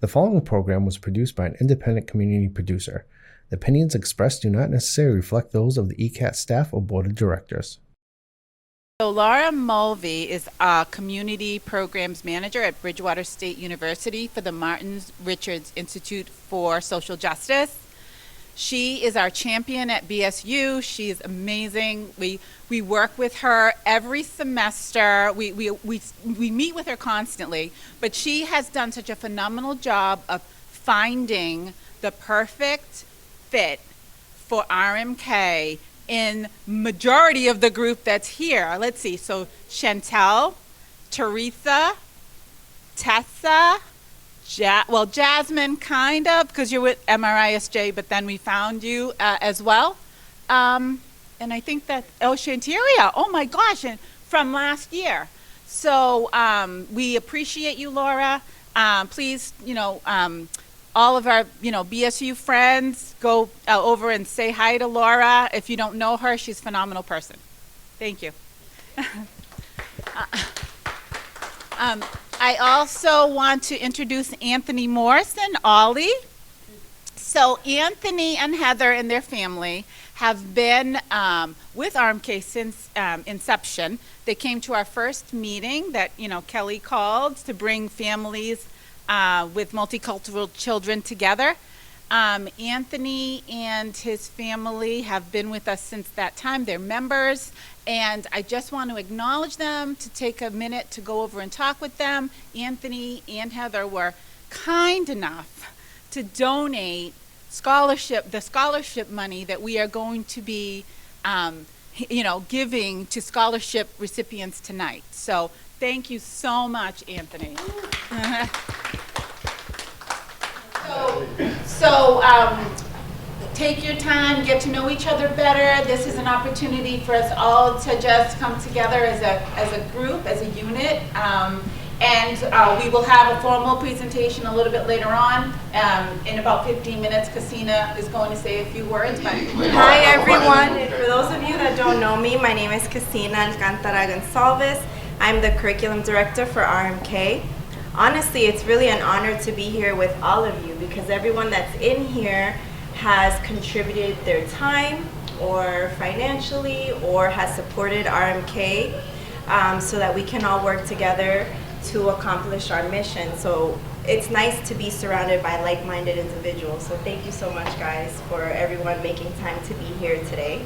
The following program was produced by an independent community producer. The opinions expressed do not necessarily reflect those of the ECAT staff or board of directors. So Laura Mulvey is a community programs manager at Bridgewater State University for the Martin Richards Institute for Social Justice. She is our champion at BSU. She is amazing. We work with her every semester. We meet with her constantly, but she has done such a phenomenal job of finding the perfect fit for RMK in majority of the group that's here. Let's see, so Chantel, Teresa, Tessa, Jasmine, kind of, because you're with MRISJ, but then we found you as well. And I think that, Shanteria, oh my gosh, and from last year. So we appreciate you, Laura. Please, all of our, BSU friends, go over and say hi to Laura. If you don't know her, she's a phenomenal person. Thank you. I also want to introduce Anthony Morse and Ollie. So Anthony and Heather and their family have been with RMK since inception. They came to our first meeting that, Kelly called to bring families with multicultural children together. Anthony and his family have been with us since that time. They're members, and I just want to acknowledge them, to take a minute to go over and talk with them. Anthony and Heather were kind enough to donate the scholarship money that we are going to be, giving to scholarship recipients tonight. So thank you so much, Anthony. So take your time, get to know each other better. This is an opportunity for us all to just come together as a group, as a unit. And we will have a formal presentation a little bit later on. In about 15 minutes, Kessena is going to say a few words. Hi, everyone. For those of you that don't know me, my name is Kessena Goncalves. I'm the curriculum director for RMK. Honestly, it's really an honor to be here with all of you, because everyone that's in here has contributed their time or financially or has supported RMK so that we can all work together to accomplish our mission. So it's nice to be surrounded by like-minded individuals. So thank you so much, guys, for everyone making time to be here today.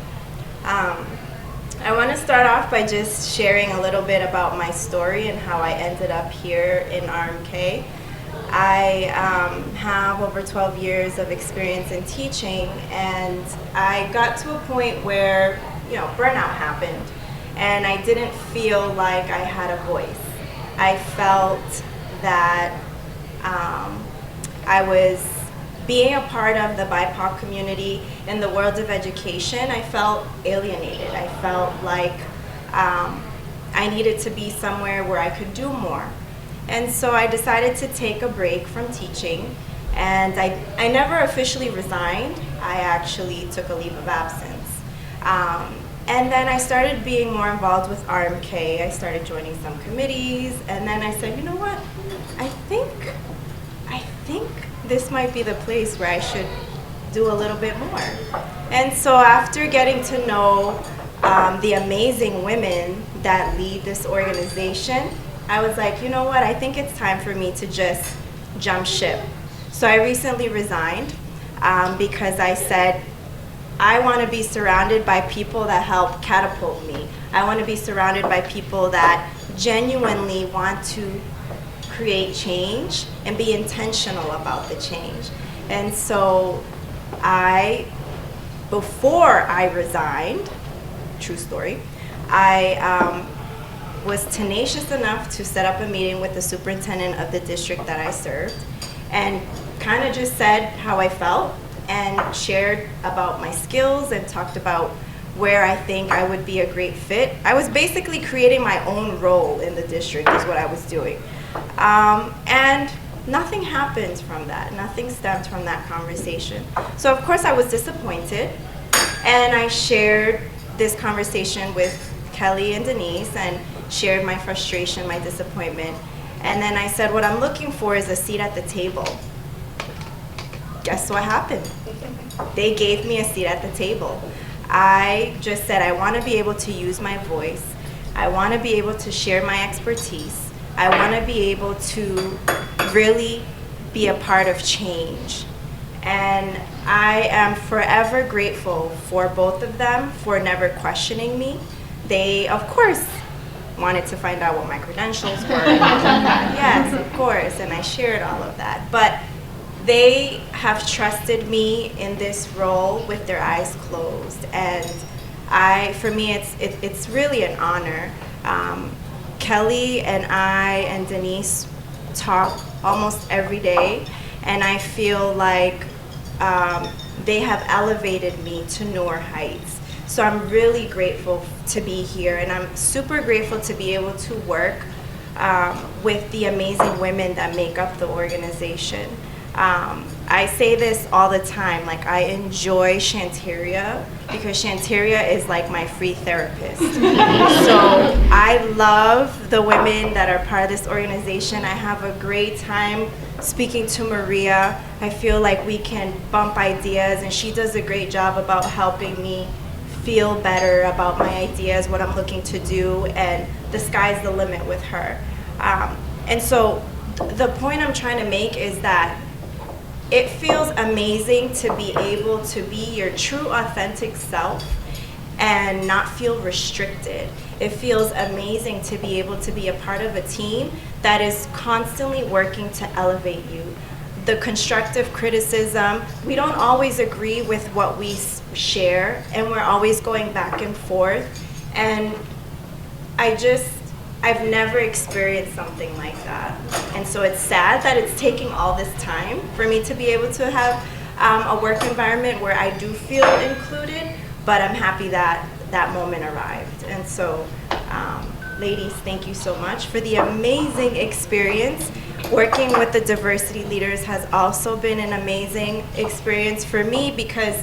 I want to start off by just sharing a little bit about my story and how I ended up here in RMK. I have over 12 years of experience in teaching, and I got to a point where, burnout happened, and I didn't feel like I had a voice. I felt that I was being a part of the BIPOC community in the world of education. I felt alienated. I felt like I needed to be somewhere where I could do more. And so I decided to take a break from teaching, and I never officially resigned. I actually took a leave of absence. And then I started being more involved with RMK. I started joining some committees, and then I said, you know what, I think this might be the place where I should do a little bit more. And so after getting to know the amazing women that lead this organization, I was like, you know what, I think it's time for me to just jump ship. So I recently resigned because I said, I want to be surrounded by people that help catapult me. I want to be surrounded by people that genuinely want to create change and be intentional about the change. And so before I resigned, true story, I was tenacious enough to set up a meeting with the superintendent of the district that I served, and kind of just said how I felt and shared about my skills and talked about where I think I would be a great fit. I was basically creating my own role in the district is what I was doing. And nothing happened from that. Nothing stemmed from that conversation. So of course I was disappointed, and I shared this conversation with Kelly and Denise and shared my frustration, my disappointment. And then I said, what I'm looking for is a seat at the table. Guess what happened? They gave me a seat at the table. I just said, I want to be able to use my voice. I want to be able to share my expertise. I want to be able to really be a part of change. And I am forever grateful for both of them for never questioning me. They, of course, wanted to find out what my credentials were. Yes, of course, and I shared all of that. But they have trusted me in this role with their eyes closed. And for me, it's really an honor. Kelly and I and Denise talk almost every day, and I feel like they have elevated me to newer heights. So I'm really grateful to be here, and I'm super grateful to be able to work with the amazing women that make up the organization. I say this all the time, like I enjoy Shanteria because Shanteria is like my free therapist. So I love the women that are part of this organization. I have a great time speaking to Maria. I feel like we can bump ideas, and she does a great job about helping me feel better about my ideas, what I'm looking to do, and the sky's the limit with her. And so the point I'm trying to make is that it feels amazing to be able to be your true authentic self and not feel restricted. It feels amazing to be able to be a part of a team that is constantly working to elevate you. The constructive criticism, we don't always agree with what we share, and we're always going back and forth. And I've never experienced something like that. And so it's sad that it's taking all this time for me to be able to have a work environment where I do feel included, but I'm happy that that moment arrived. And so, ladies, thank you so much for the amazing experience. Working with the diversity leaders has also been an amazing experience for me because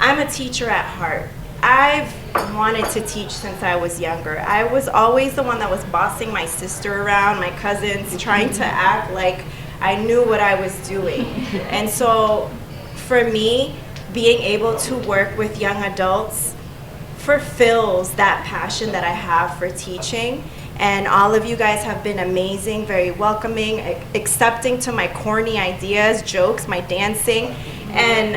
I'm a teacher at heart. I've wanted to teach since I was younger. I was always the one that was bossing my sister around, my cousins, trying to act like I knew what I was doing. And so for me, being able to work with young adults fulfills that passion that I have for teaching. And all of you guys have been amazing, very welcoming, accepting to my corny ideas, jokes, my dancing, and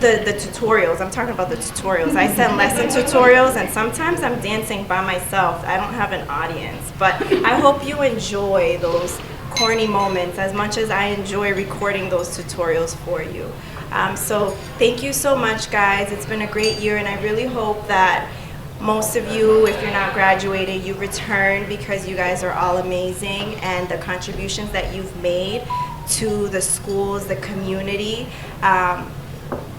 the tutorials. I'm talking about the tutorials. I send lesson tutorials, and sometimes I'm dancing by myself. I don't have an audience, but I hope you enjoy those corny moments as much as I enjoy recording those tutorials for you. So thank you so much, guys. It's been a great year, and I really hope that most of you, if you're not graduating, you return because you guys are all amazing, and the contributions that you've made to the schools, the community,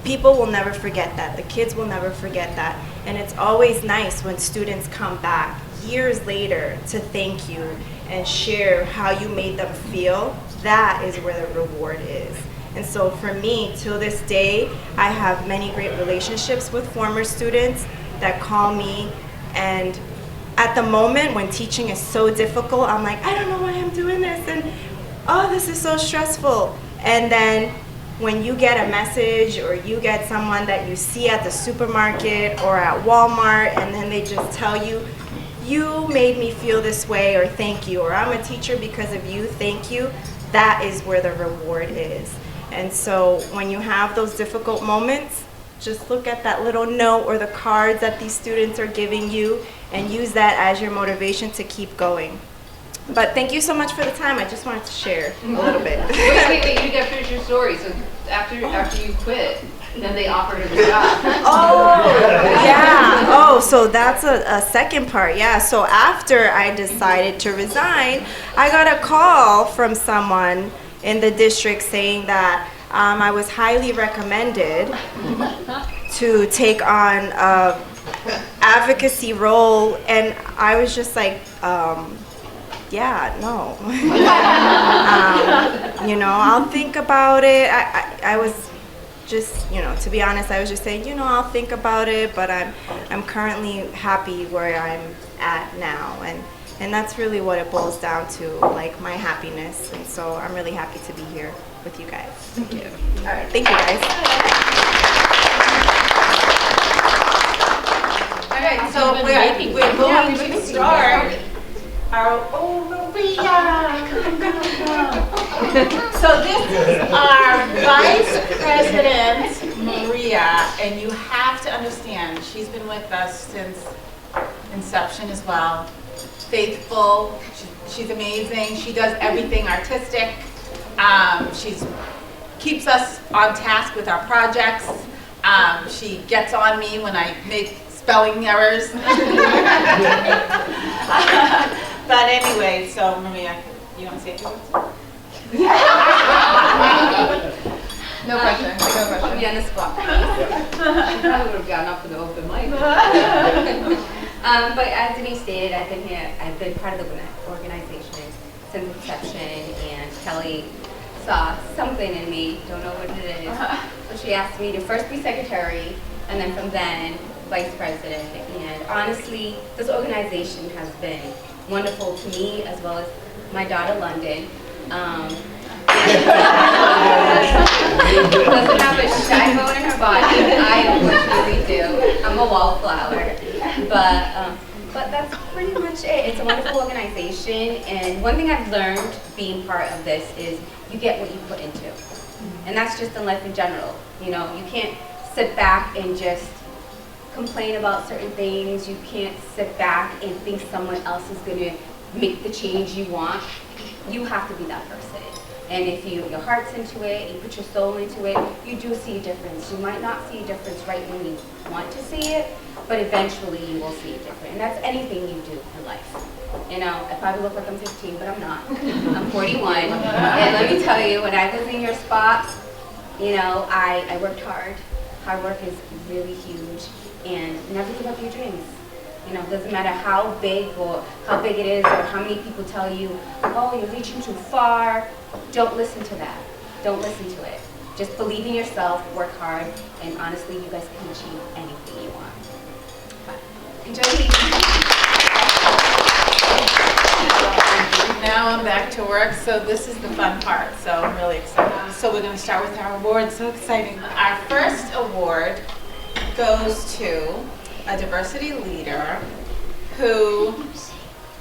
people will never forget that. The kids will never forget that. And it's always nice when students come back years later to thank you and share how you made them feel. That is where the reward is. And so for me, till this day, I have many great relationships with former students that call me, and at the moment when teaching is so difficult, I'm like, I don't know why I'm doing this, and oh, this is so stressful. And then when you get a message or you get someone that you see at the supermarket or at Walmart, and then they just tell you, you made me feel this way, or thank you, or I'm a teacher because of you, thank you, that is where the reward is. And so when you have those difficult moments, just look at that little note or the cards that these students are giving you and use that as your motivation to keep going. But thank you so much for the time. I just wanted to share a little bit. wait, you gotta finish your story. So after you quit, then they offered her the job. Oh, yeah. Oh, so that's a second part. Yeah. So after I decided to resign, I got a call from someone in the district saying that I was highly recommended to take on a advocacy role, and I was just like, yeah, no. You know, I'll think about it. I was just, you know, to be honest, I was just saying, you know, I'll think about it, but I'm currently happy where I'm at now. And And that's really what it boils down to, like my happiness. And so I'm really happy to be here with you guys. Thank you. All right, thank you guys. All right, so we're going to start our, Maria, come. So this is our Vice President, Maria, and you have to understand, she's been with us since inception as well. Faithful, she's amazing, she does everything artistic, she keeps us on task with our projects, she gets on me when I make spelling errors. But anyway, so Maria, you want to say a few words? No pressure, no pressure. Put me on the spot. She probably would have gotten up for the open mic. But as Denise stated, I've been part of the organization since inception, and Kelly saw something in me, don't know what it is. So she asked me to first be secretary, and then from then, vice president. And honestly, this organization has been wonderful to me, as well as my daughter, London. Doesn't have a shy bone in her body. I unfortunately do. I'm a wallflower. But that's pretty much it. It's a wonderful organization, and one thing I've learned being part of this is you get what you put into. And that's just in life in general. You know, you can't sit back and just complain about certain things. You can't sit back and think someone else is going to make the change you want. You have to be that person. And if your heart's into it, you put your soul into it, you do see a difference. You might not see a difference right when you want to see it, but eventually you will see a difference. And that's anything you do in life. You know, I probably look like I'm 15, but I'm not. I'm 41. And let me tell you, when I was in your spot, you know, I worked hard. Hard work is really huge. And never give up your dreams. You know, it doesn't matter how big it is, or how many people tell you, oh, you're reaching too far. Don't listen to that. Don't listen to it. Just believe in yourself, work hard, and honestly, you guys can achieve anything you want. Enjoy the evening. Now I'm back to work, so this is the fun part, so I'm really excited. So we're going to start with our awards, so exciting. Our first award goes to a diversity leader who,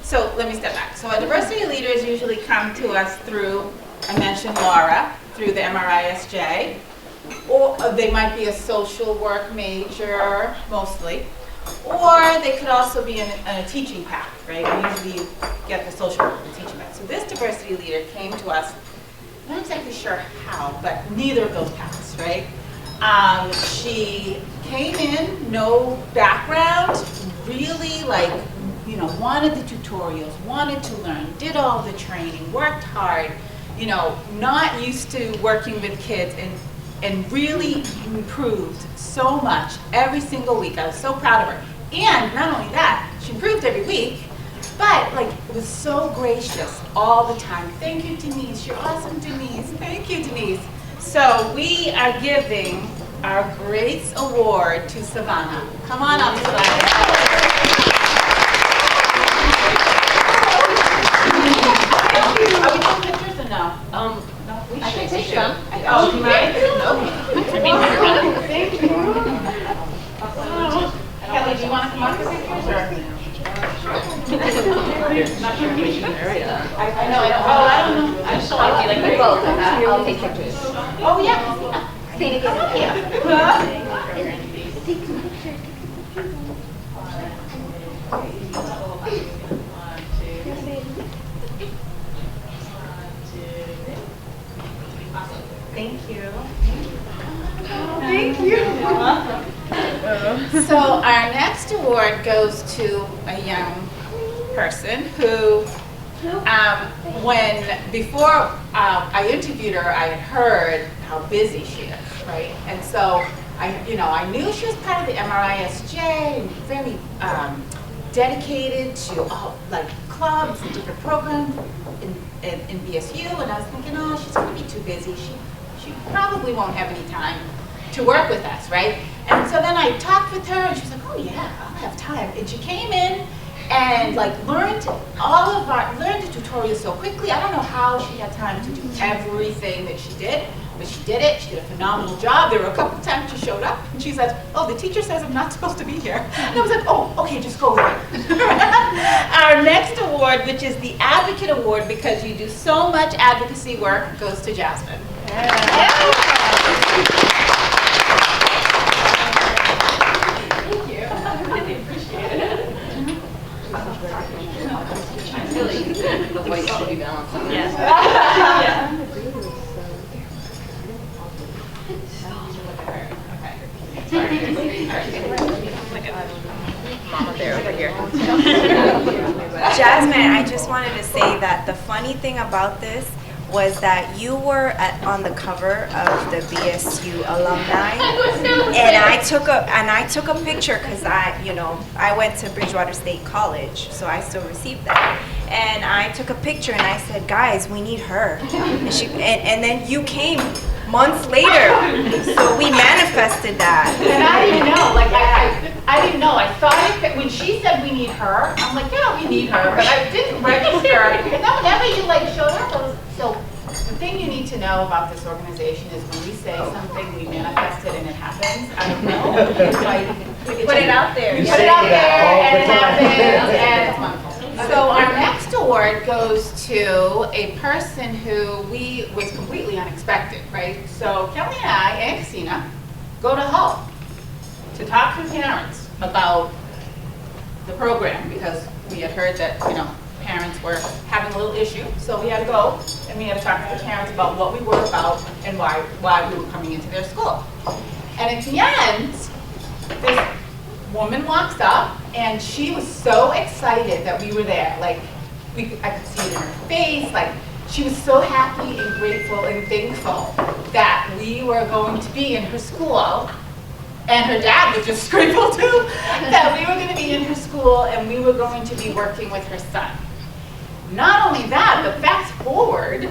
so let me step back. So our diversity leaders usually come to us through, I mentioned Laura, through the MRISJ, or they might be a social work major, mostly, or they could also be in a teaching path, right? We usually get the social work and the teaching path. So this diversity leader came to us, not exactly sure how, but neither of those paths, right? She came in, no background, really wanted the tutorials, wanted to learn, did all the training, worked hard, not used to working with kids, and really improved so much every single week. I was so proud of her. And not only that, she improved every week, but was so gracious all the time. Thank you, Denise. You're awesome, Denise. Thank you, Denise. So we are giving our Grace Award to Savannah. Come on up, Savannah. Are we doing pictures or no? No. I can take some. Oh, you might? No. Thank you. Kelly, do you want to come up for pictures or? Not sure. I know. I don't know. I just don't want to be like both. I'll take pictures. Oh, yeah. Say it again. Take some pictures. Thank you. Thank you. So our next award goes to a young person who, before I interviewed her, I had heard how busy she is, right? And so I knew she was part of the MRISJ and very dedicated to all clubs and different programs in BSU, and I was thinking, oh, she's going to be too busy. She probably won't have any time to work with us, right? And so then I talked with her, and she was like, oh yeah, I'll have time. And she came in, and like learned the tutorials so quickly. I don't know how she had time to do everything that she did, but she did it. She did a phenomenal job. There were a couple of times she showed up and she said, "Oh, the teacher says I'm not supposed to be here." And I was like, "Oh, okay, just go with it." Our next award, which is the Advocate Award, because you do so much advocacy work, goes to Jasmine. Thank you. I really appreciate it. I feel like the weight should be balanced on that. Yeah. Mama Bear over here. Jasmine, I just wanted to say that the funny thing about this was that you were on the cover of the BSU alumni, and I took a picture because I went to Bridgewater State College, so I still received that. And I took a picture and I said, "Guys, we need her." And then you came months later, so we manifested that. And I didn't know, like I didn't know. I thought when she said we need her, I'm like, yeah, we need her, but I didn't register. And then whenever you like showed up, I was so. The thing you need to know about this organization is when we say something, we manifest it and it happens. I don't know. It's like Put it out there. Put it out there and it happens, and it's wonderful. So our next award goes to a person who was completely unexpected, right? So Kelly and I and Kessena go to Hull to talk to parents about the program because we had heard that, parents were having a little issue. So we had to go and we had to talk to the parents about what we were about and why we were coming into their school. And at the end, this woman walks up and she was so excited that we were there. Like, I could see it in her face. Like, she was so happy and grateful and thankful that we were going to be in her school. And her dad was just grateful too that we were going to be in her school and we were going to be working with her son. Not only that, but fast forward,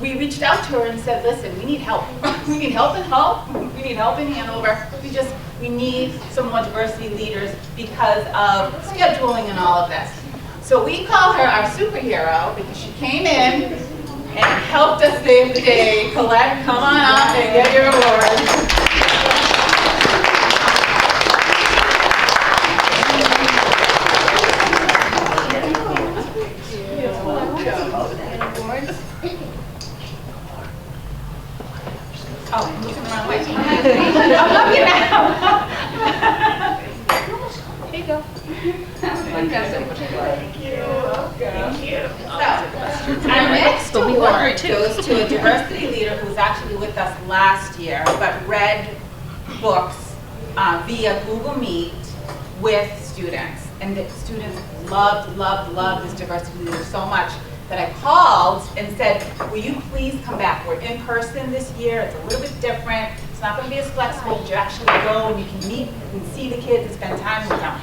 we reached out to her and said, "Listen, we need help. We need help in Hull. We need help in Hanover. We need some more diversity leaders because of scheduling and all of this." So we call her our superhero because she came in and helped us save the day. Colette, come on up and get your award. Oh, I'm looking the wrong way. I'm looking now. Here you go. Thank you. So, our next award goes to a diversity leader who was actually with us last year, but read books via Google Meet with students. And the students loved this diversity leader so much that I called and said, "Will you please come back? We're in person this year. It's a little bit different. It's not going to be as flexible, but you actually go and you can meet and see the kids and spend time with them."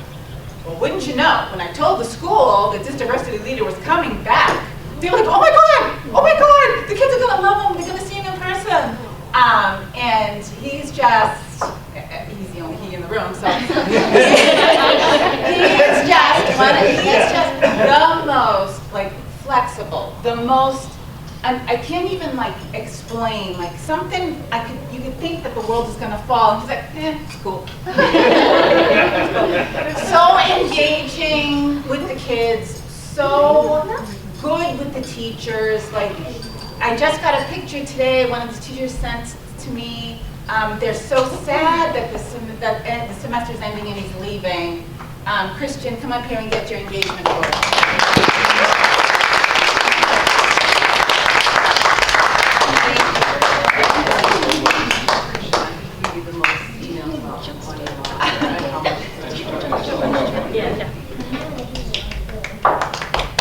Well, wouldn't you know, when I told the school that this diversity leader was coming back, they were like, "Oh my God, the kids are going to love him. They're going to see him in person." And he's the only he in the room, so he is just the most flexible, the most, I can't even explain, something you could think that the world is going to fall, and he's like, it's cool. So engaging with the kids, so good with the teachers. I just got a picture today, one of the teachers sent to me. They're so sad that the semester's ending and he's leaving. Christian, come up here and get your engagement award.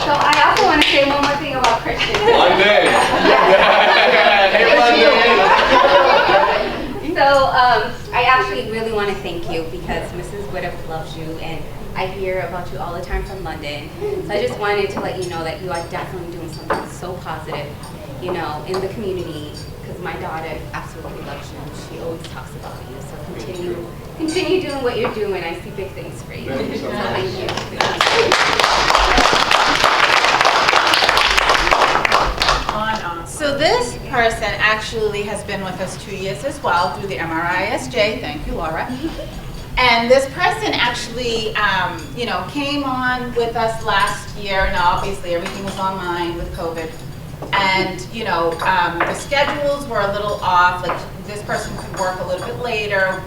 So I also want to say one more thing about Christian. Monday. So I actually really want to thank you because Mrs. Whittup loves you and I hear about you all the time from London. So I just wanted to let you know that you are definitely doing something so positive, in the community, because my daughter absolutely loves you. She always talks about you. So continue doing what you're doing. I see big things for you. Thank you so much. Thank you. person actually has been with us 2 years as well through the MRISJ. Thank you, Laura. And this person actually, you know, came on with us last year, and obviously everything was online with COVID. And, you know, the schedules were a little off. Like, this person could work a little bit later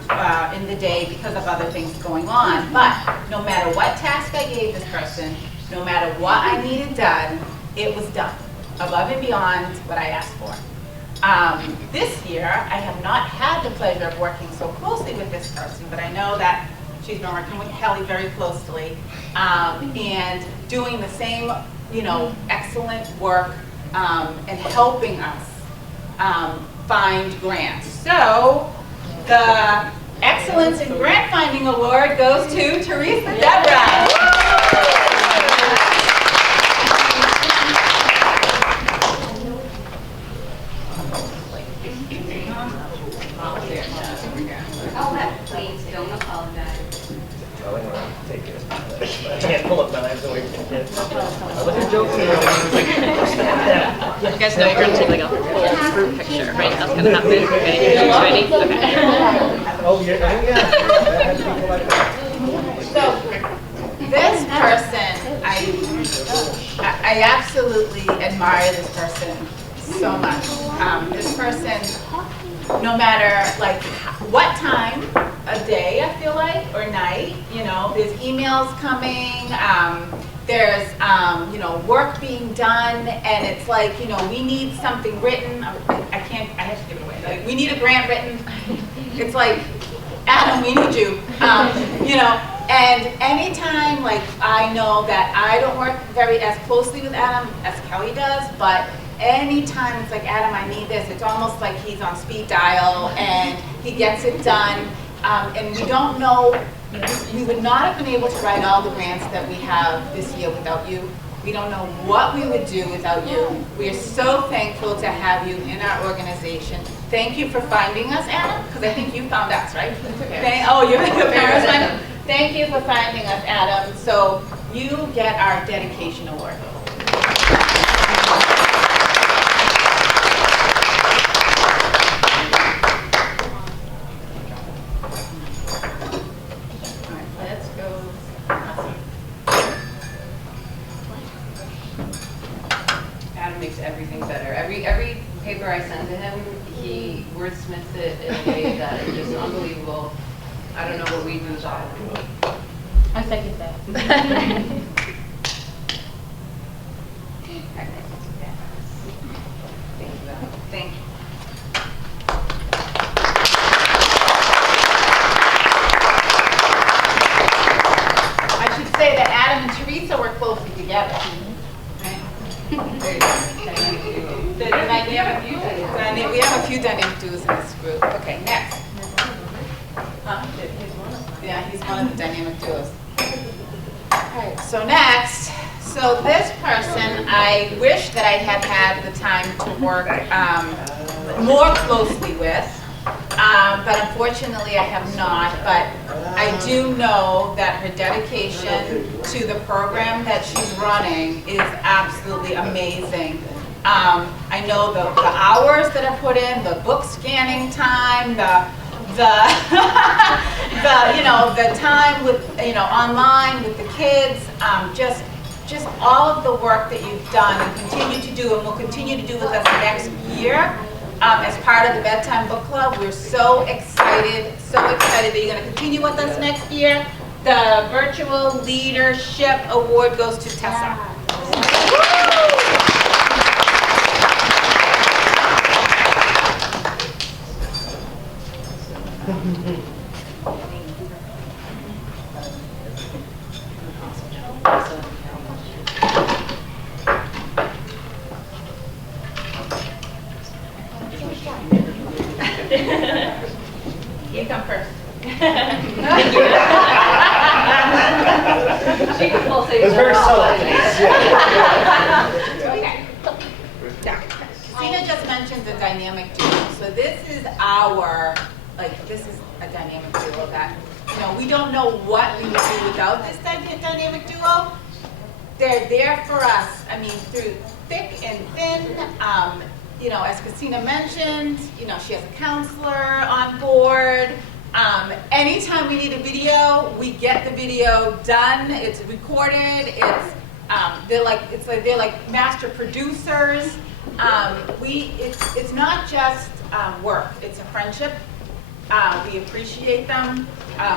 in the day because of other things going on. But no matter what task I gave this person, no matter what I needed done, it was done, above and beyond what I asked for. This year, I have not had the pleasure of working so closely with this person, but I know that she's been working with Kelly very closely and doing the same, you know, excellent work and helping us find grants. So the Excellence in Grant Finding Award goes to Teresa Deberah. Please don't apologize. I can't pull up knives away from kids. I wasn't joking. You guys know you're going to take like a full group picture, right? That's going to happen. Okay, you guys ready? Okay. Oh, yeah. So this person, I absolutely admire this person so much. This person, no matter like what time a day, I feel like, or night, you know, there's emails coming, there's, you know, work being done, and it's like, you know, we need something written. I have to give it away. Like, we need a grant written. It's like, Adam, we need you, you know, and anytime, like, I know that I don't work as closely with Adam as Kelly does, but anytime it's like, Adam, I need this, it's almost like he's on speed dial and he gets it done. And we don't know, we would not have been able to write all the grants that we have this year without you. We don't know what we would do without you. We are so thankful to have you in our organization. Thank you for finding us, Adam, because I think you found us, right? Oh, you're the parents. Thank you for finding us, Adam. So you get our dedication award. Everything better. Every paper I send to him, he wordsmiths it in a way that is just unbelievable. I don't know what we do without him. I second that. Thank you. I should say that Adam and Teresa work closely together. We have a few dynamic duos in this group. Okay, next. Huh? Yeah, he's one of the dynamic duos. Alright, so next, so this person, I wish that I had the time to work more closely with, but unfortunately I have not. But I do know that her dedication to the program that she's running is absolutely amazing. I know the hours that are put in, the book scanning time, the you know, the time with, you know, online with the kids, just all of the work that you've done and continue to do and will continue to do with us next year as part of the Bedtime Book Club. We're so excited that you're going to continue with us next year. The Virtual Leadership Award goes to Tessa. You come first. It was very subtle. Okay. Now, Christina just mentioned the dynamic duo. So this is our, this is a dynamic duo that, you know, we don't know what we would do without this dynamic duo. They're there for us, I mean, through thick and thin. as Kessena mentioned, she has a counselor on board. Anytime we need a video, we get the video done. It's recorded. They're like master producers. It's not just work. It's a friendship. We appreciate them.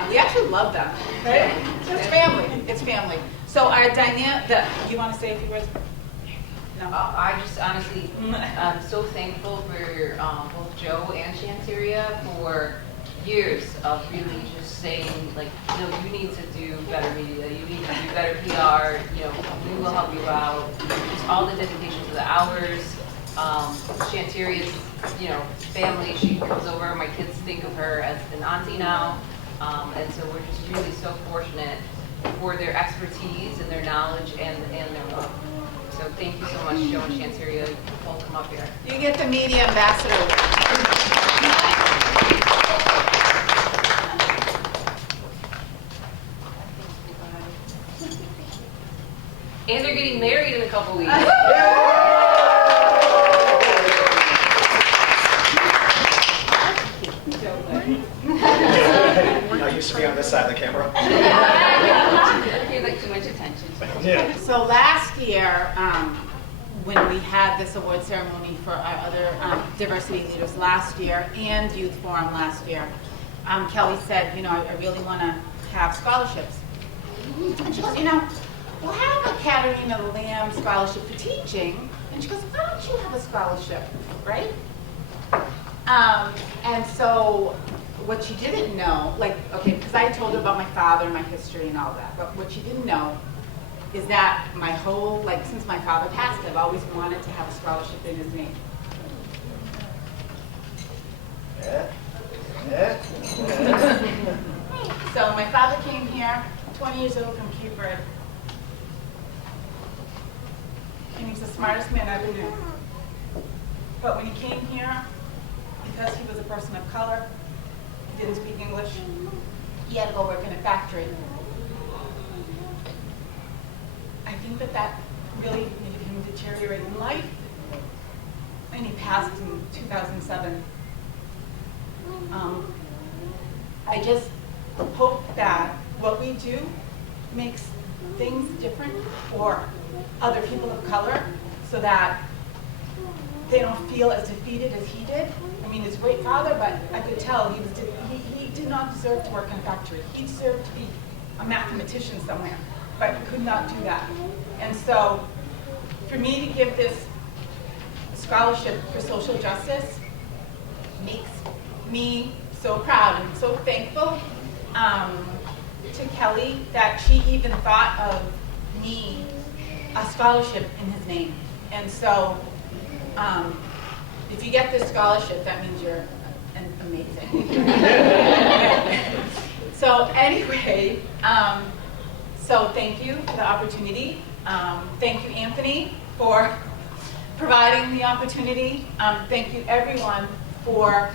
We actually love them. Right? It's family. It's family. So our dynamic. You want to say a few words? No. I just honestly, I'm so thankful for both Joe and Shanteria for years of really just saying, like, you need to do better media, you need to do better PR, we will help you out. Just all the dedication to the hours. Shanteria's, family, she comes over, my kids think of her as an auntie now. And so we're just really so fortunate for their expertise and their knowledge and their love. So thank you so much, Joe and Shanteria. We'll come up here. You get the media ambassador. And they're getting married in a couple weeks. I used to be on this side of the camera. You're like too much attention. Yeah. So last year, when we had this award ceremony for our other diversity leaders last year and Youth Forum last year, Kelly said, I really want to have scholarships. And she goes, we'll have a Katarina Lamb scholarship for teaching. And she goes, why don't you have a scholarship, right? And so what she didn't know, because I told her about my father and my history and all that, but what she didn't know is that my whole, since my father passed, I've always wanted to have a scholarship in his name. So my father came here, 20 years old, from Cape Verde. And he was the smartest man I ever knew. But when he came here, because he was a person of color, he didn't speak English, he had to go work in a factory. I think that really made him deteriorate in life. And he passed in 2007. I just hope that what we do makes things different for other people of color so that they don't feel as defeated as he did. I mean, his great father, but I could tell he did not deserve to work in a factory. He deserved to be a mathematician somewhere, but he could not do that. And so for me to give this scholarship for social justice makes me so proud and so thankful to Kelly that she even thought of me a scholarship in his name. And so if you get this scholarship, that means you're amazing. So anyway, so thank you for the opportunity. Thank you, Anthony, for providing the opportunity. Thank you, everyone, for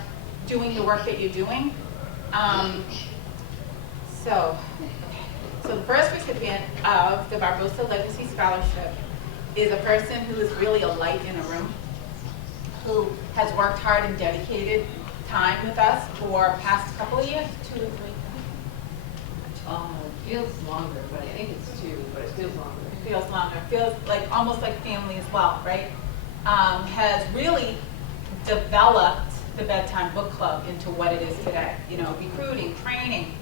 doing the work that you're doing. So the first recipient of the Barbosa Legacy Scholarship is a person who is really a light in a room, who has worked hard and dedicated time with us for past couple of years, 2 or 3. It feels longer, but I think it's 2, but it feels longer. It feels longer. It feels almost like family as well, right? Has really developed the Bedtime Book Club into what it is today. Recruiting, training,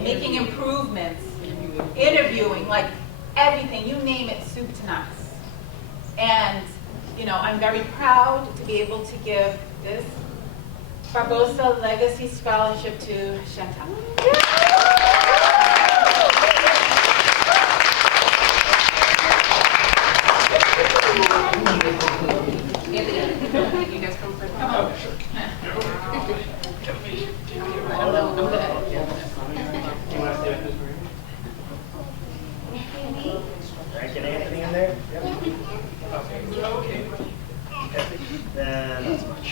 making improvements, interviewing, everything, you name it, soup to nuts. And, I'm very proud to be able to give this Barbosa Legacy Scholarship to Chantel. You guys come first. Come on. Sure. I don't know. I'm gonna. You want to stay with this room? Get Anthony in there? Yep. Okay. Then not so much.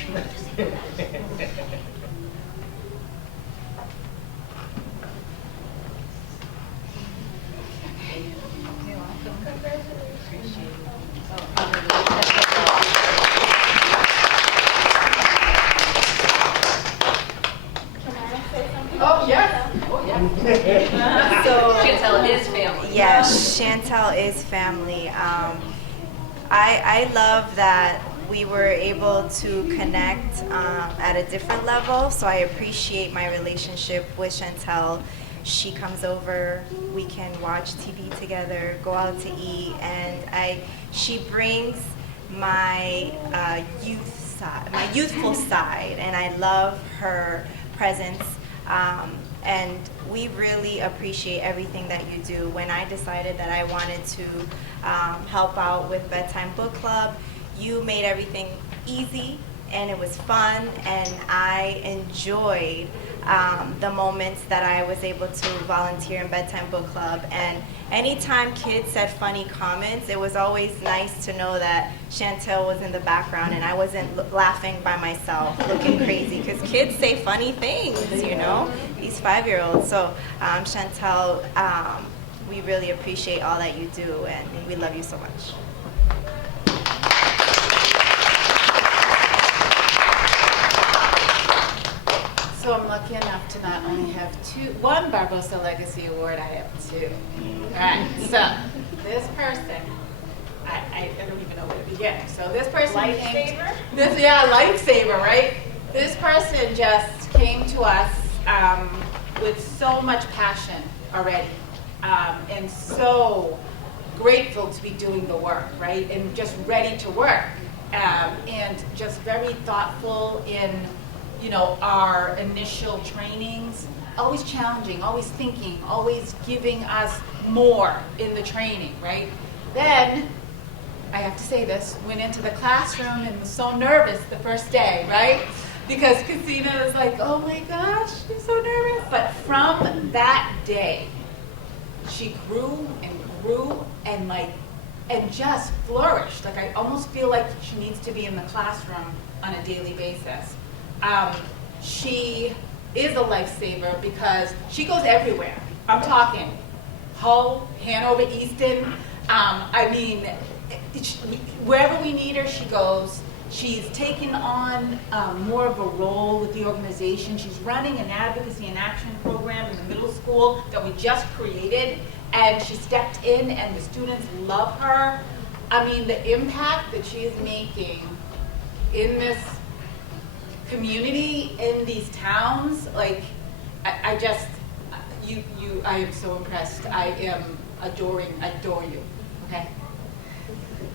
Chantel is family. Yes, Chantel is family. I love that we were able to connect at a different level, so I appreciate my relationship with Chantel. She comes over, we can watch TV together, go out to eat, and she brings my youthful side, and I love her presence. And we really appreciate everything that you do. When I decided that I wanted to help out with Bedtime Book Club, you made everything easy and it was fun, and I enjoyed the moments that I was able to volunteer in Bedtime Book Club. And anytime kids said funny comments, it was always nice to know that Chantel was in the background and I wasn't laughing by myself, looking crazy, because kids say funny things, you know, these 5-year-olds. So Chantel, we really appreciate all that you do, and we love you so much. So I'm lucky enough to not only have one Barbosa Legacy Award, I have 2. All right, so this person, I don't even know where to begin. So this person Lifesaver? Lifesaver, right? This person just came to us with so much passion already, and so grateful to be doing the work, right? And just ready to work, and just very thoughtful in, you know, our initial trainings, always challenging, always thinking, always giving us more in the training, right? Then, I have to say this, went into the classroom and was so nervous the first day, right? Because Kessena was like, oh my gosh, I'm so nervous. But from that day, she grew and just flourished. Like, I almost feel like she needs to be in the classroom on a daily basis. She is a lifesaver because she goes everywhere. I'm talking Hull, Hanover, Easton. I mean, wherever we need her, she goes. She's taken on more of a role with the organization. She's running an advocacy and action program in the middle school that we just created, and she stepped in, and the students love her. I mean, the impact that she is making in this community, in these towns, like, I am so impressed. I adore you, okay?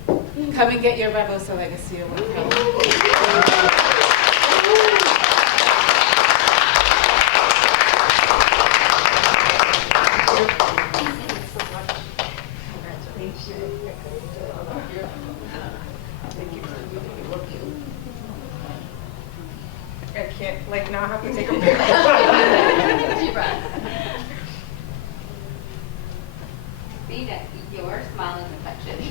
Come and get your Barbosa Legacy Award. I can't, like, now I have to take a picture. Deep breath. See that your smile is infectious.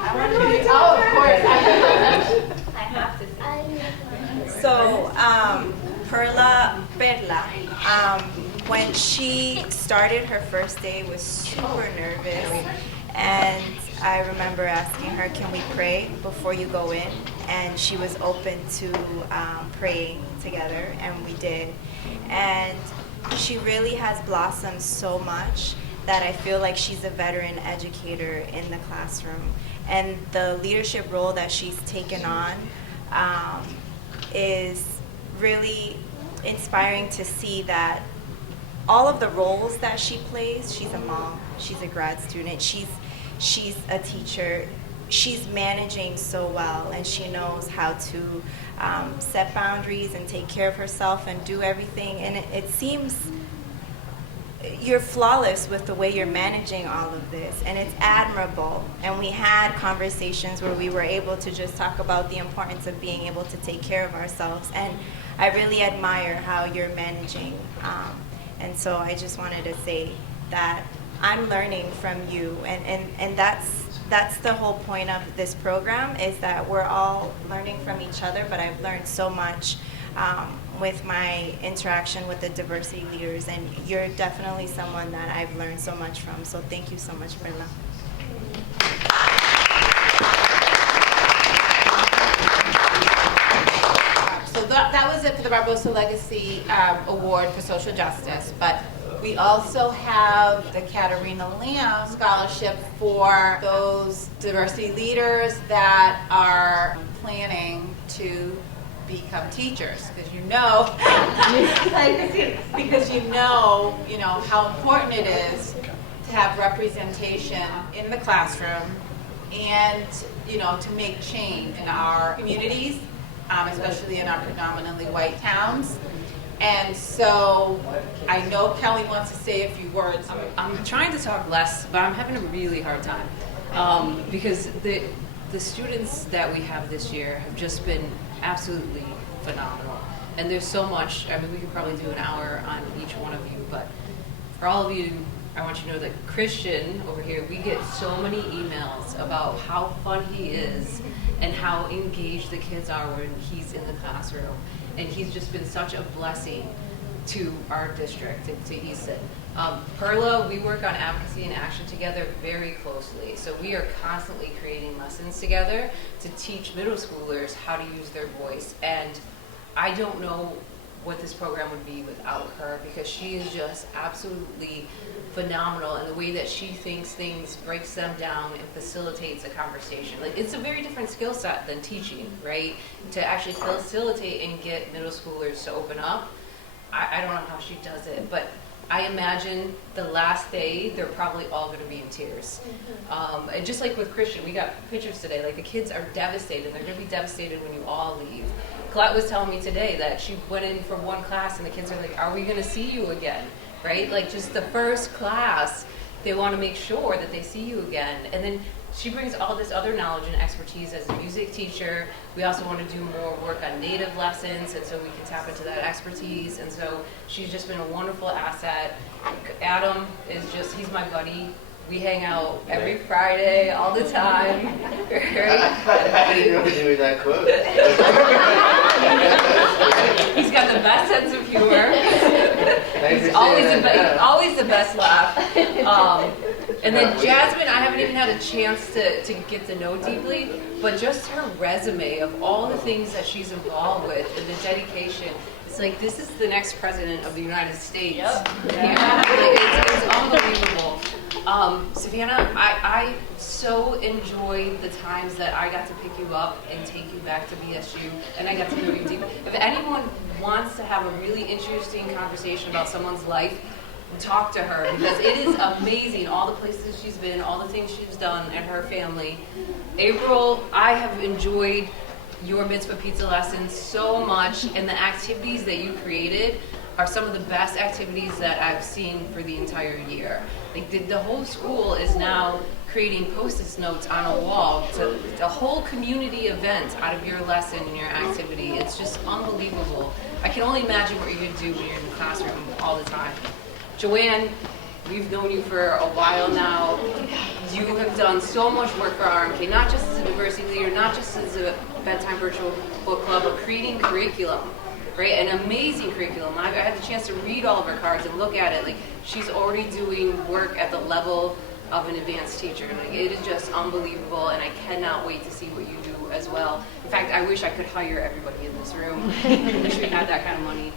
I want to be, oh, of course. I have to say. So, Perla, when she started her first day, was super nervous. And I remember asking her, can we pray before you go in? And she was open to praying together, and we did. And she really has blossomed so much that I feel like she's a veteran educator in the classroom. And the leadership role that she's taken on is really inspiring to see that all of the roles that she plays, she's a mom, she's a grad student, she's a teacher, she's managing so well, and she knows how to set boundaries and take care of herself and do everything. And it seems you're flawless with the way you're managing all of this, and it's admirable. And we had conversations where we were able to just talk about the importance of being able to take care of ourselves, and I really admire how you're managing. And so I just wanted to say that I'm learning from you, and that's the whole point of this program, is that we're all learning from each other. But I've learned so much with my interaction with the diversity leaders, and you're definitely someone that I've learned so much from. So thank you so much, Perla. So that was it for the Barbosa Legacy Award for Social Justice. But we also have the Katarina Lamb Scholarship for those diversity leaders that are planning to become teachers, because you know how important it is to have representation in the classroom and to make change in our communities, especially in our predominantly white towns. And so I know Kelly wants to say a few words. I'm trying to talk less, but I'm having a really hard time because the students that we have this year have just been absolutely phenomenal. And there's so much. I mean, we could probably do an hour on each one of you, but for all of you, I want you to know that Christian over here, we get so many emails about how fun he is and how engaged the kids are when he's in the classroom. And he's just been such a blessing to our district, to Easton. Perla, we work on advocacy and action together very closely. So we are constantly creating lessons together to teach middle schoolers how to use their voice. And I don't know what this program would be without her, because she is just absolutely phenomenal in the way that she thinks things, breaks them down, and facilitates a conversation. Like, it's a very different skill set than teaching, right? To actually facilitate and get middle schoolers to open up. I don't know how she does it, but I imagine the last day they're probably all going to be in tears. And just like with Christian, we got pictures today. Like, the kids are devastated. They're going to be devastated when you all leave. Colette was telling me today that she went in for one class and the kids are like, "Are we going to see you again?" Right? Like, just the first class, they want to make sure that they see you again. And then she brings all this other knowledge and expertise as a music teacher. We also want to do more work on native lessons, and so we can tap into that expertise. And so she's just been a wonderful asset. Adam is just, he's my buddy. We hang out every Friday, all the time. Right? I didn't know you were that close. He's got the best sense of humor. He's always the best laugh. And then Jasmine, I haven't even had a chance to get to know deeply, but just her resume of all the things that she's involved with and the dedication. It's like, this is the next president of the United States. Yep. Yeah. It's unbelievable. Savannah, I so enjoyed the times that I got to pick you up and take you back to BSU, and I got to know you deep. If anyone wants to have a really interesting conversation about someone's life, talk to her, because it is amazing, all the places she's been, all the things she's done, and her family. April, I have enjoyed your mitzvah pizza lessons so much, and the activities that you created are some of the best activities that I've seen for the entire year. Like, the whole school is now creating post-it notes on a wall to a whole community event out of your lesson and your activity. It's just unbelievable. I can only imagine what you're going to do when you're in the classroom all the time. Joanne, we've known you for a while now. You have done so much work for RMK, not just as a diversity leader, not just as a bedtime virtual book club, but creating curriculum, right? An amazing curriculum. I had the chance to read all of her cards and look at it. Like, she's already doing work at the level of an advanced teacher. Like, it is just unbelievable, and I cannot wait to see what you do as well. In fact, I wish I could hire everybody in this room. I wish we had that kind of money.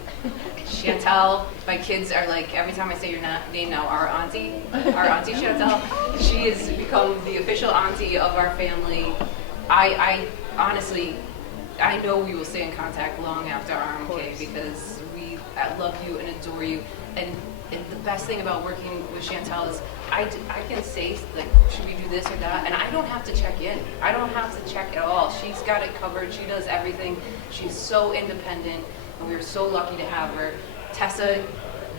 Chantel, my kids are like, every time I say your name now, our auntie Chantel, she has become the official auntie of our family. I honestly, I know we will stay in contact long after RMK, because I love you and adore you. And the best thing about working with Chantel is I can say, like, should we do this or that? And I don't have to check in. I don't have to check at all. She's got it covered. She does everything. She's so independent, and we were so lucky to have her. Tessa,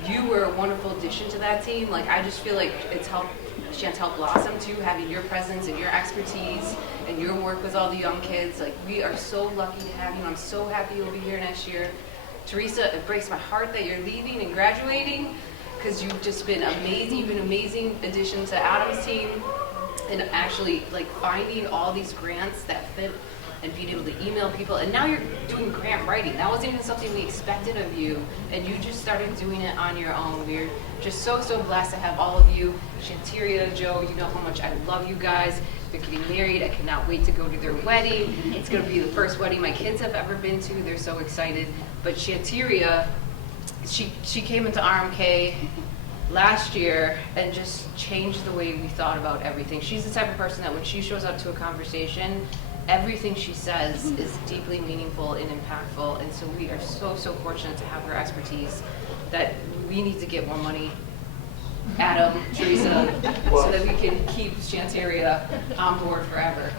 you were a wonderful addition to that team. Like, I just feel like it's helped Chantel blossom too, having your presence and your expertise and your work with all the young kids. Like, we are so lucky to have you. I'm so happy you'll be here next year. Teresa, it breaks my heart that you're leaving and graduating, because you've just been amazing. You've been an amazing addition to Adam's team, and actually, like, finding all these grants that fit and being able to email people. And now you're doing grant writing. That wasn't even something we expected of you, and you just started doing it on your own. We're just so blessed to have all of you. Shanteria, Joe, you know how much I love you guys. They're getting married. I cannot wait to go to their wedding. It's going to be the first wedding my kids have ever been to. They're so excited. But Shanteria, she came into RMK last year and just changed the way we thought about everything. She's the type of person that when she shows up to a conversation, everything she says is deeply meaningful and impactful. And so we are so, so fortunate to have her expertise that we need to get more money, Adam, Teresa, so that we can keep Shanteria on board forever.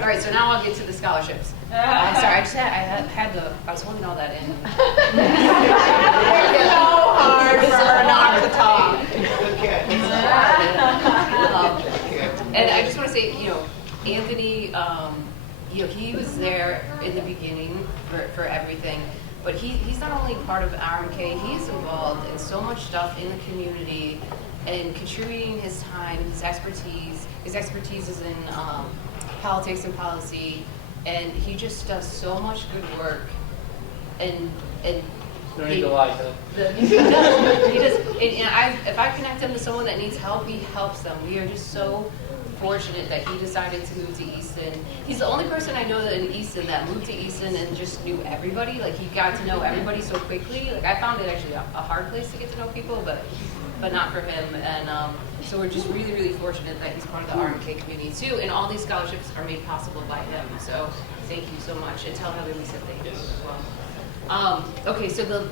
All right, so now I'll get to the scholarships. I'm sorry, I was holding all that in. It's so hard for her not to talk. And I just want to say, Anthony, he was there in the beginning for everything. But he's not only part of RMK, he's involved in so much stuff in the community and contributing his time, his expertise. His expertise is in politics and policy, and he just does so much good work. And no need to lie, huh? He does. If I connect him to someone that needs help, he helps them. We are just so fortunate that he decided to move to Easton. He's the only person I know that in Easton that moved to Easton and just knew everybody. Like, he got to know everybody so quickly. Like, I found it actually a hard place to get to know people, but not for him. And so we're just really, really fortunate that he's part of the RMK community too. And all these scholarships are made possible by him. So thank you so much. And tell Heather we said thank you as well. Okay, so the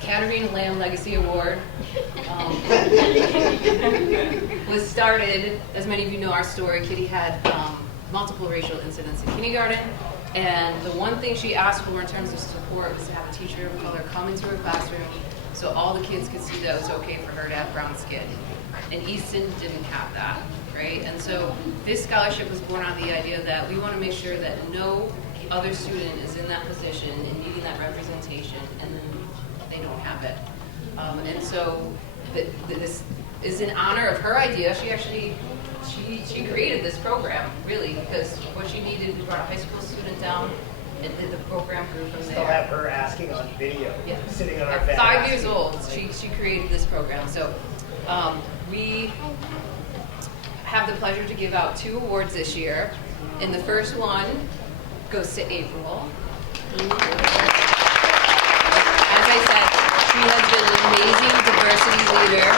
Katarina Lamb Legacy Award was started, as many of you know our story. Kitty had multiple racial incidents in kindergarten, and the one thing she asked for in terms of support was to have a teacher of color come into her classroom so all the kids could see that it was okay for her to have brown skin. And Easton didn't have that, right? And so this scholarship was born out of the idea that we want to make sure that no other student is in that position and needing that representation, and then they don't have it. And so this is in honor of her idea. She created this program, really, because what she needed, we brought a high school student down and did the program group from there. Still have her asking on video, sitting on our bed. At 5 years old, she created this program. So we have the pleasure to give out 2 awards this year. And the first one goes to April. As I said, she has been an amazing diversity leader.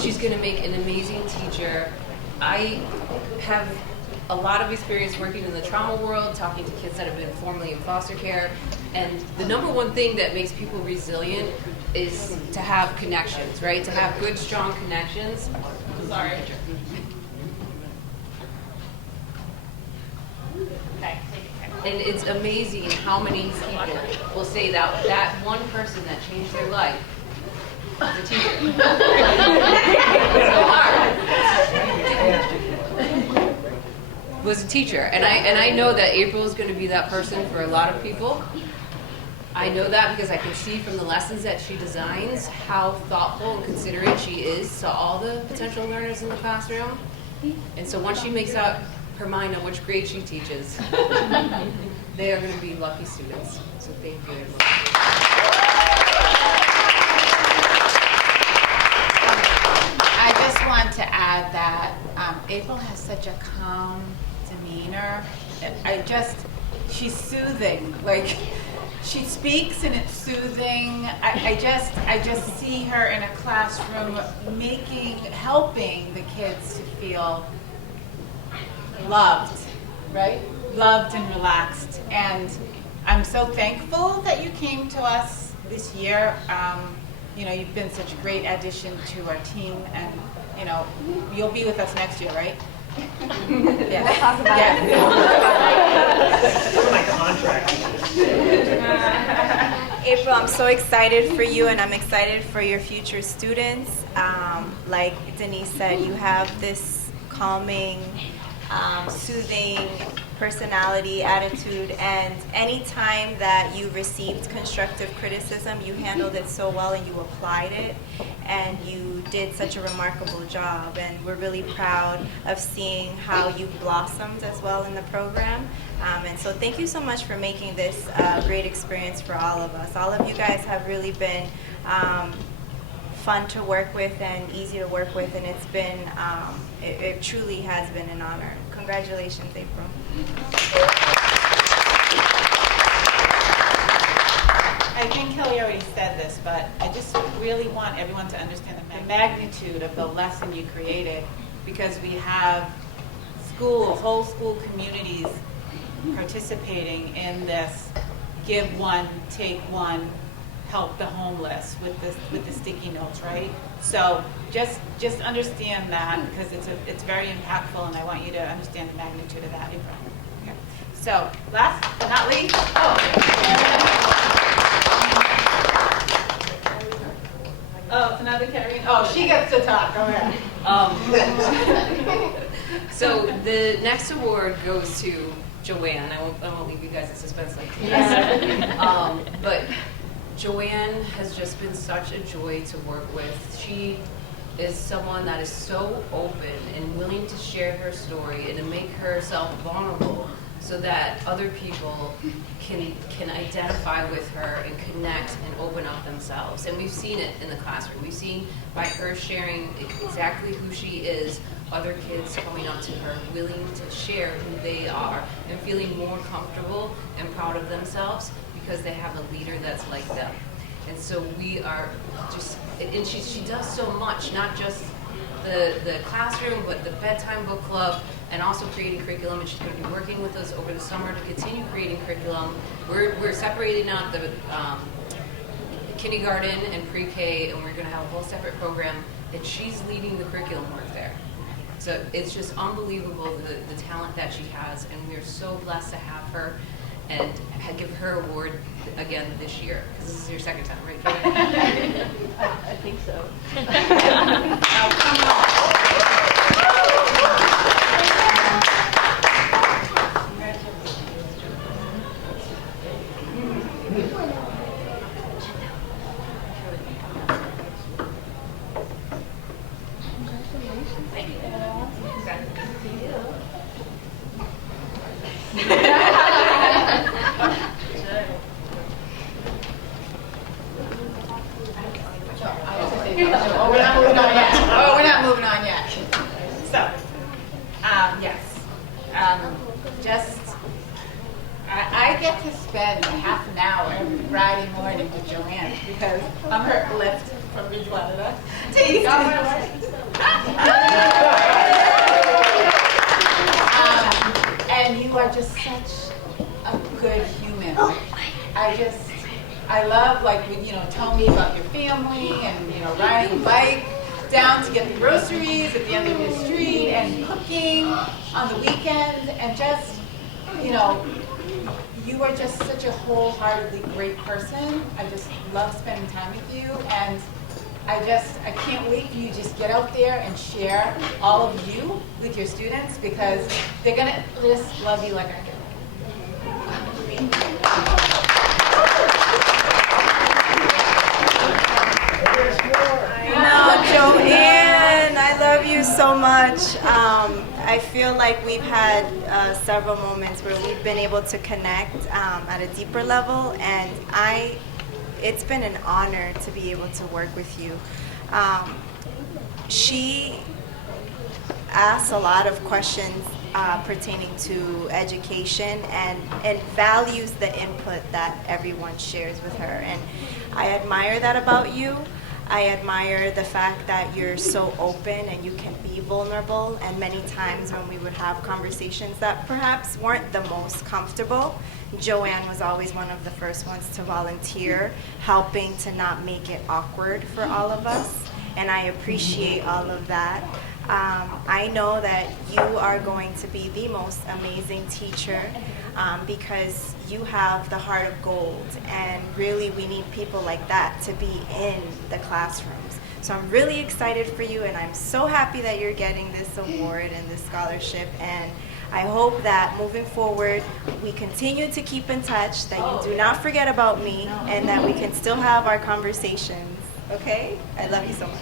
She's going to make an amazing teacher. I have a lot of experience working in the trauma world, talking to kids that have been formerly in foster care. And the number one thing that makes people resilient is to have connections, right? To have good, strong connections. Sorry. Okay. And it's amazing how many people will say that one person that changed their life was a teacher. It's so hard. Was a teacher. And I know that April is going to be that person for a lot of people. I know that because I can see from the lessons that she designs how thoughtful and considerate she is to all the potential learners in the classroom. And so once she makes up her mind on which grade she teaches, they are going to be lucky students. So thank you, everyone. I just want to add that April has such a calm demeanor. She's soothing. Like, she speaks and it's soothing. I just see her in a classroom helping the kids to feel loved, right? Loved and relaxed. And I'm so thankful that you came to us this year. You've been such a great addition to our team, and you'll be with us next year, right? Yeah. We'll talk about it. My contract. April, I'm so excited for you, and I'm excited for your future students. Like Denise said, you have this calming, soothing personality, attitude, and any time that you received constructive criticism, you handled it so well and you applied it, and you did such a remarkable job. And we're really proud of seeing how you've blossomed as well in the program. And so thank you so much for making this a great experience for all of us. All of you guys have really been fun to work with and easy to work with, and it's been, it truly has been an honor. Congratulations, April. I think Kelly already said this, but I just really want everyone to understand the magnitude of the lesson you created, because we have whole school communities participating in this give one, take one, help the homeless with the sticky notes, right? So just understand that, because it's very impactful, and I want you to understand the magnitude of that. Okay. So last but not least, it's another Katarina. Oh, she gets to talk. Go ahead. So the next award goes to Joanne. I won't leave you guys in suspense like this. But Joanne has just been such a joy to work with. She is someone that is so open and willing to share her story and to make herself vulnerable so that other people can identify with her and connect and open up themselves. And we've seen it in the classroom. We've seen by her sharing exactly who she is, other kids coming up to her, willing to share who they are and feeling more comfortable and proud of themselves because they have a leader that's like them. And so we are just, and she does so much, not just the classroom, but the bedtime book club, and also creating curriculum. And she's going to be working with us over the summer to continue creating curriculum. We're separating out the kindergarten and pre-K, and we're going to have a whole separate program, and she's leading the curriculum work there. So it's just unbelievable the talent that she has, and we're so blessed to have her and give her award again this year, because this is your second time, right? I think so. We're not moving on yet. So, yes. I get to spend half an hour every Friday morning with Joanne because I'm her lift from Bridgewater to East and you are just such a good human. I love, like, tell me about your family and, riding a bike down to get the groceries at the end of your street and cooking on the weekend, and just, you are just such a wholeheartedly great person. I just love spending time with you, and I can't wait for you to just get out there and share all of you with your students, because they're going to just love you like I do. Joanne, I love you so much. I feel like we've had several moments where we've been able to connect at a deeper level, and it's been an honor to be able to work with you. She asks a lot of questions pertaining to education and values the input that everyone shares with her, and I admire that about you. I admire the fact that you're so open and you can be vulnerable, and many times when we would have conversations that perhaps weren't the most comfortable, Joanne was always one of the first ones to volunteer, helping to not make it awkward for all of us, and I appreciate all of that. I know that you are going to be the most amazing teacher because you have the heart of gold, and really we need people like that to be in the classrooms. So I'm really excited for you, and I'm so happy that you're getting this award and this scholarship, and I hope that moving forward we continue to keep in touch, that you do not forget about me, and that we can still have our conversations. Okay? I love you so much.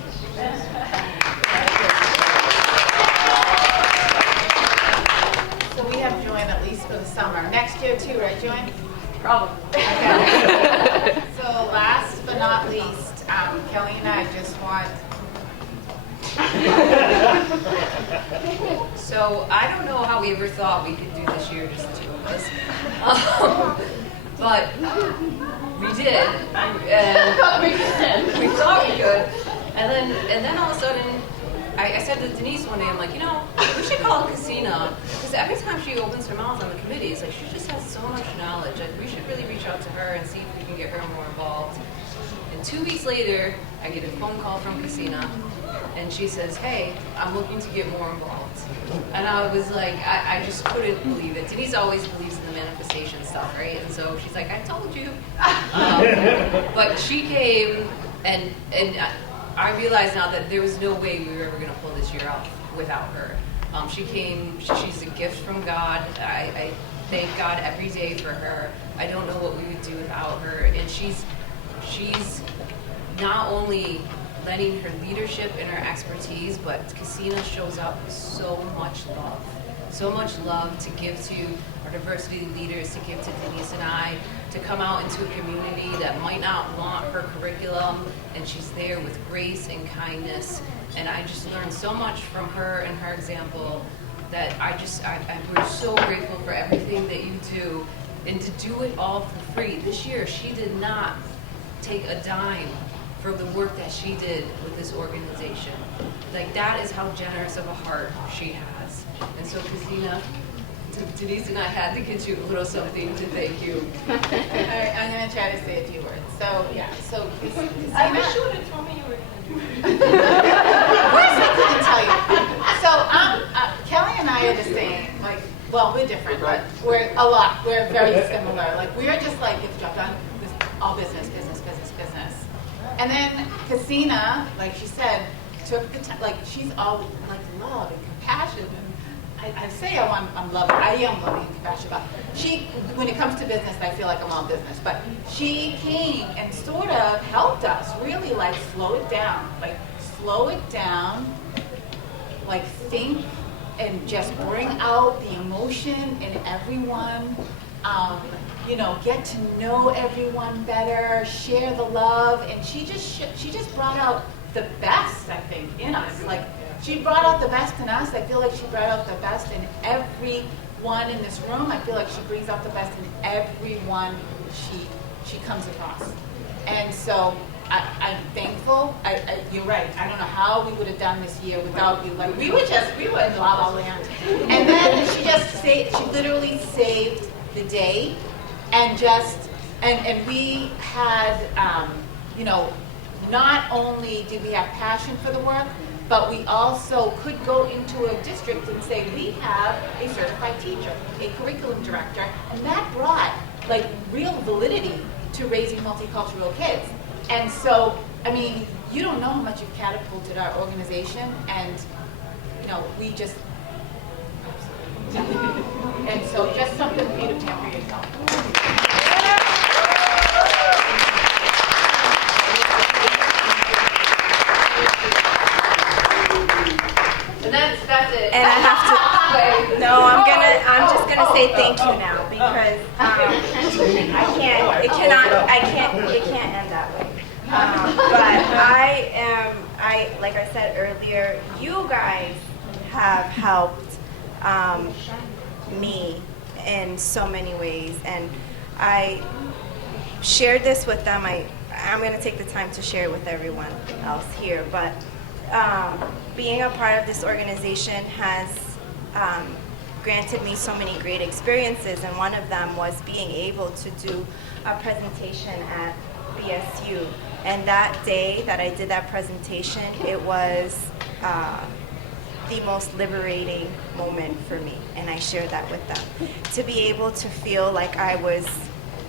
So we have Joanne at least for the summer. Next year too, right, Joanne? Probably. Okay. So last but not least, Kelly and I just want. So I don't know how we ever thought we could do this year, just the two of us. But we did. And we thought we could. And then all of a sudden, I said to Denise one day, I'm like, we should call Kessena, because every time she opens her mouth on the committee, it's like she just has so much knowledge. Like, we should really reach out to her and see if we can get her more involved. And 2 weeks later, I get a phone call from Kessena, and she says, hey, I'm looking to get more involved. And I was like, I just couldn't believe it. Denise always believes in the manifestation stuff, right? And so she's like, I told you. But she came, and I realize now that there was no way we were ever going to pull this year off without her. She came, she's a gift from God. I thank God every day for her. I don't know what we would do without her. And she's not only lending her leadership and her expertise, but Kessena shows up with so much love to give to our diversity leaders, to give to Denise and I, to come out into a community that might not want her curriculum, and she's there with grace and kindness. And I just learned so much from her and her example that we're so grateful for everything that you do, and to do it all for free. This year, she did not take a dime for the work that she did with this organization. Like, that is how generous of a heart she has. And so, Kessena, Denise and I had to get you a little something to thank you. All right, I'm going to try to say a few words. So, Kessena. I wish you would have told me you were going to do it. Of course I couldn't tell you. So, Kelly and I are the same. Like, well, we're different, but we're very similar. Like, we're just like, it's done all business. And then Kessena, like she said, took the time, like she's all like love and compassion. And I say I'm loving, I am loving and compassionate. But she, when it comes to business, I feel like I'm all business. But she came and sort of helped us really like slow it down, like think and just bring out the emotion in everyone. Get to know everyone better, share the love, and she just brought out the best, I think, in us. Like, she brought out the best in us. I feel like she brought out the best in everyone in this room. I feel like she brings out the best in everyone she comes across. And so I'm thankful. You're right. I don't know how we would have done this year without you. Like, we were in La La Land. And then she literally saved the day. And we had, not only did we have passion for the work, but we also could go into a district and say, we have a certified teacher, a curriculum director, and that brought like real validity to raising multicultural kids. And so, I mean, you don't know how much you've catapulted our organization, and we just, and so just something for you to pamper yourself. And that's it. And I have to. No, I'm just gonna say thank you now, because it can't end that way. But like I said earlier, you guys have helped me in so many ways, and I shared this with them. I'm going to take the time to share it with everyone else here, but being a part of this organization has granted me so many great experiences, and one of them was being able to do a presentation at BSU. And that day that I did that presentation, it was the most liberating moment for me, and I shared that with them. To be able to feel like I was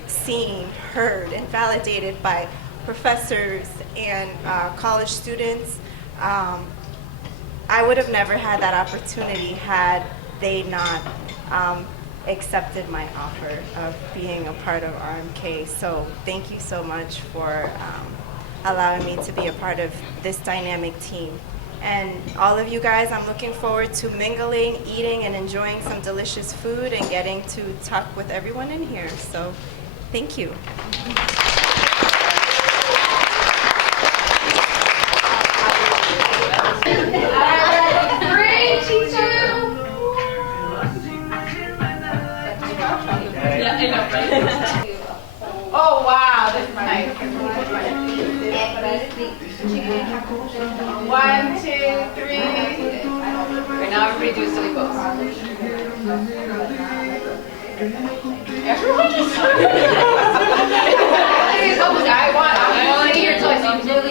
seen, heard, and validated by professors and college students, I would have never had that opportunity had they not accepted my offer of being a part of RMK. So thank you so much for allowing me to be a part of this dynamic team. And all of you guys, I'm looking forward to mingling, eating, and enjoying some delicious food and getting to talk with everyone in here. So thank you. Oh wow, this is nice. 1, 2, 3. Right now, everybody do a silly pose. Everyone is almost. I want to hear until I see really